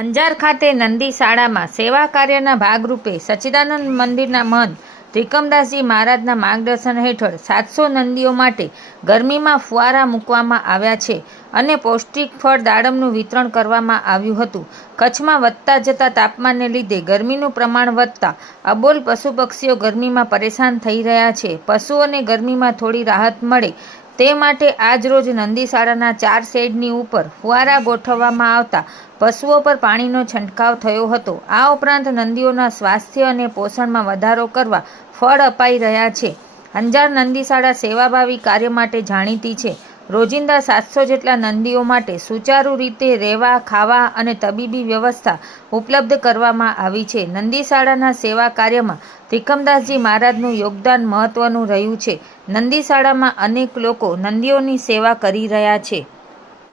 અંજાર ખાતે નંદી શાળામાં સેવા કાર્યના ભાગરૂપે સચ્ચિદાનંદ મંદિરના મહંત ત્રિકમદાસજી મહારાજના માર્ગદર્શન હેઠળ 700 નંદીઓ માટે ગરમીમાં ફુવારા મૂકવામાં આવ્યા છે અને પૌષ્ટિક ફળ દાડમનું વિતરણ કરવામાં આવ્યું હતું. કચ્છમાં વધતા જતા તાપમાનને લીધે ગરમીનું પ્રમાણ વધતા અબોલ પશુ પક્ષીઓ ગરમીમાં પરેશાન થઈ રહ્યા છે. પશુઓને ગરમીમાં થોડી રાહત મળે તે માટે આજરોજ નંદી શાળાના 4 શેડની ઉપર ફુવારા ગોઠવવામાં આવતા પશુઓ પર પાણીનો છંટકાવ થયો હતો. આ ઉપરાંત નંદીઓના સ્વાસ્થ્ય અને પોષણમાં વધારો કરવા ફળ અપાઈ રહ્યા છે. અંજાર નંદી શાળા સેવાભાવી કાર્ય માટે જાણીતી છે. રોજિંદા 700 જેટલા નંદીઓ માટે સુચારુ રીતે રહેવા, ખાવા અને તબીબી વ્યવસ્થા ઉપલબ્ધ કરવામાં આવી છે. નંદી શાળાના સેવા કાર્યમાં ત્રિકમદાસજી મહારાજનું યોગદાન મહત્વનું રહ્યું છે. નંદી શાળામાં અનેક લોકો નંદીઓની સેવા કરી રહ્યા છે.